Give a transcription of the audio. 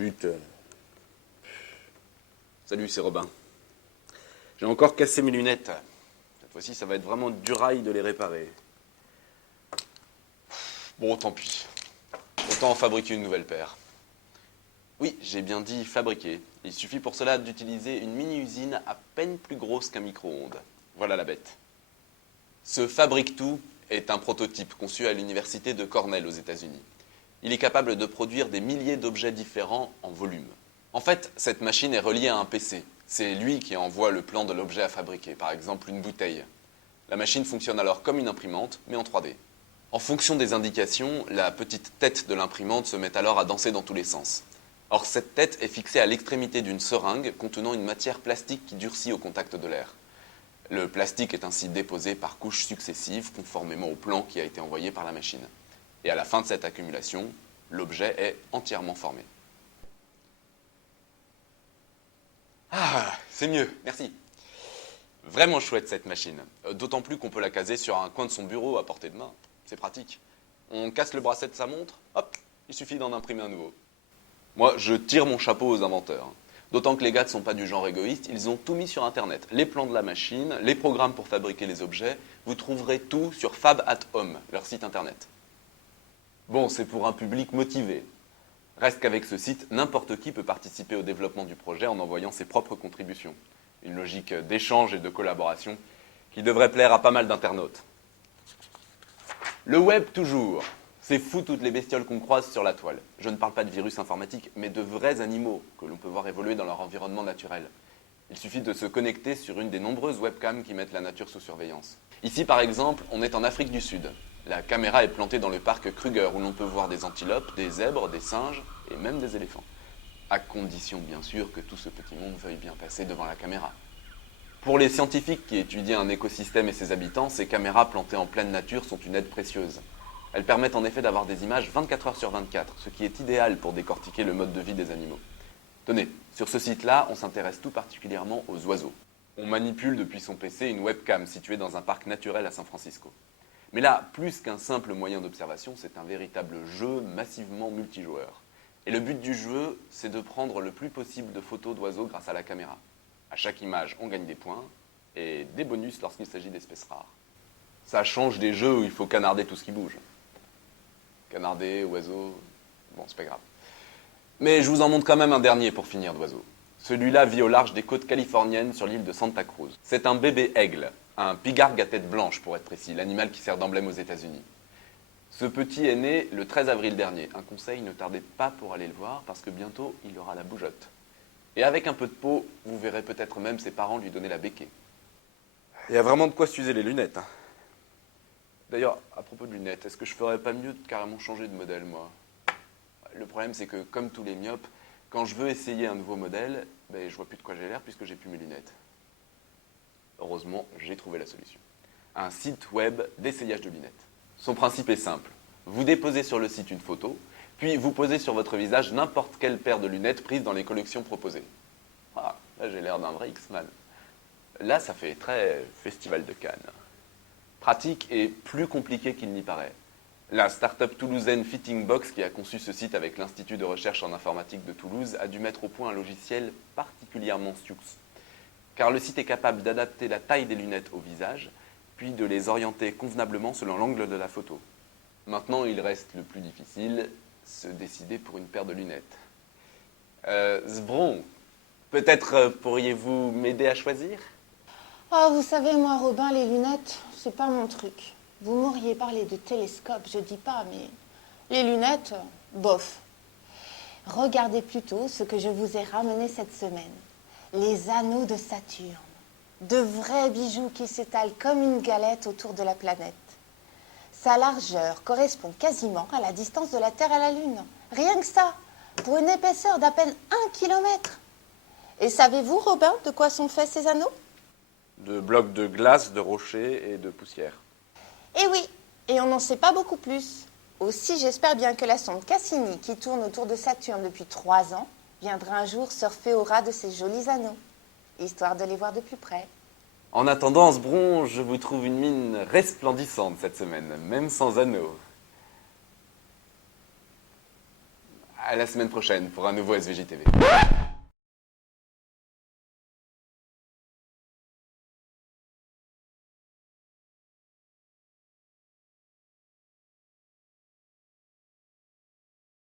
but. Salut, c'est Robin. J'ai encore cassé mes lunettes. Cette fois-ci, ça va être vraiment du rail de les réparer. Bon, tant pis. Autant en fabriquer une nouvelle paire. Oui, j'ai bien dit fabriquer. Il suffit pour cela d'utiliser une mini-usine à peine plus grosse qu'un micro-ondes. Voilà la bête. Ce Fabrique-Tout est un prototype conçu à l'université de Cornell aux États-Unis. Il est capable de produire des milliers d'objets différents en volume. En fait, cette machine est reliée à un PC. C'est lui qui envoie le plan de l'objet à fabriquer, par exemple une bouteille. La machine fonctionne alors comme une imprimante, mais en 3D. En fonction des indications, la petite tête de l'imprimante se met alors à danser dans tous les sens. Or, cette tête est fixée à l'extrémité d'une seringue contenant une matière plastique qui durcit au contact de l'air. Le plastique est ainsi déposé par couches successives, conformément au plan qui a été envoyé par la machine. Et à la fin de cette accumulation, l'objet est entièrement formé. Ah, c'est mieux, merci. Vraiment chouette cette machine. D'autant plus qu'on peut la caser sur un coin de son bureau à portée de main. C'est pratique. On casse le bracelet de sa montre, hop, il suffit d'en imprimer un nouveau. Moi, je tire mon chapeau aux inventeurs. D'autant que les gars ne sont pas du genre égoïste, ils ont tout mis sur Internet. Les plans de la machine, les programmes pour fabriquer les objets, vous trouverez tout sur Fab at Home, leur site Internet. Bon, c'est pour un public motivé. Reste qu'avec ce site, n'importe qui peut participer au développement du projet en envoyant ses propres contributions. Une logique d'échange et de collaboration qui devrait plaire à pas mal d'internautes. Le web toujours. C'est fou toutes les bestioles qu'on croise sur la toile. Je ne parle pas de virus informatiques, mais de vrais animaux que l'on peut voir évoluer dans leur environnement naturel. Il suffit de se connecter sur une des nombreuses webcams qui mettent la nature sous surveillance. Ici par exemple, on est en Afrique du Sud. La caméra est plantée dans le parc Kruger où l'on peut voir des antilopes, des zèbres, des singes et même des éléphants. À condition bien sûr que tout ce petit monde veuille bien passer devant la caméra. Pour les scientifiques qui étudient un écosystème et ses habitants, ces caméras plantées en pleine nature sont une aide précieuse. Elles permettent en effet d'avoir des images 24 heures sur 24, ce qui est idéal pour décortiquer le mode de vie des animaux. Tenez, sur ce site-là, on s'intéresse tout particulièrement aux oiseaux. On manipule depuis son PC une webcam située dans un parc naturel à San Francisco. Mais là, plus qu'un simple moyen d'observation, c'est un véritable jeu massivement multijoueur. Et le but du jeu, c'est de prendre le plus possible de photos d'oiseaux grâce à la caméra. À chaque image, on gagne des points et des bonus lorsqu'il s'agit d'espèces rares. Ça change des jeux où il faut canarder tout ce qui bouge. Canarder, oiseaux, bon, c'est pas grave. Mais je vous en montre quand même un dernier pour finir d'oiseaux. Celui-là vit au large des côtes californiennes sur l'île de Santa Cruz. C'est un bébé aigle, un pigargue à tête blanche pour être précis, l'animal qui sert d'emblème aux États-Unis. Ce petit est né le 13 avril dernier. Un conseil, ne tardez pas pour aller le voir parce que bientôt il aura la bougeotte. Et avec un peu de peau, vous verrez peut-être même ses parents lui donner la béquée. Il y a vraiment de quoi s'user les lunettes. Hein. D'ailleurs, à propos de lunettes, est-ce que je ferais pas mieux de carrément changer de modèle, moi? Le problème, c'est que, comme tous les myopes, quand je veux essayer un nouveau modèle, je vois plus de quoi j'ai l'air puisque j'ai plus mes lunettes. Heureusement, j'ai trouvé la solution. Un site web d'essayage de lunettes. Son principe est simple. Vous déposez sur le site une photo, puis vous posez sur votre visage n'importe quelle paire de lunettes prises dans les collections proposées. Ah, là j'ai l'air d'un vrai X-Man. Là, ça fait très Festival de Cannes. Pratique et plus compliqué qu'il n'y paraît. La start-up toulousaine Fitting Box, qui a conçu ce site avec l'Institut de recherche en informatique de Toulouse, a dû mettre au point un logiciel particulièrement sioux. Car le site est capable d'adapter la taille des lunettes au visage, puis de les orienter convenablement selon l'angle de la photo. Maintenant, il reste le plus difficile, se décider pour une paire de lunettes. Zbron, peut-être pourriez-vous m'aider à choisir ? Oh, vous savez, moi, Robin, les lunettes, c'est pas mon truc. Vous m'auriez parlé de télescope, je dis pas, mais les lunettes, bof. Regardez plutôt ce que je vous ai ramené cette semaine. Les anneaux de Saturne. De vrais bijoux qui s'étalent comme une galette autour de la planète. Sa largeur correspond quasiment à la distance de la Terre à la Lune. Rien que ça, pour une épaisseur d'à peine 1 kilomètre. Et savez-vous, Robin, de quoi sont faits ces anneaux ? De blocs de glace, de rochers et de poussière. Eh oui, et on n'en sait pas beaucoup plus. Aussi, j'espère bien que la sonde Cassini, qui tourne autour de Saturne depuis 3 ans, viendra un jour surfer au ras de ces jolis anneaux, histoire de les voir de plus près. En attendant, Zbron, je vous trouve une mine resplendissante cette semaine, même sans anneaux. À la semaine prochaine pour un nouveau SVJ TV.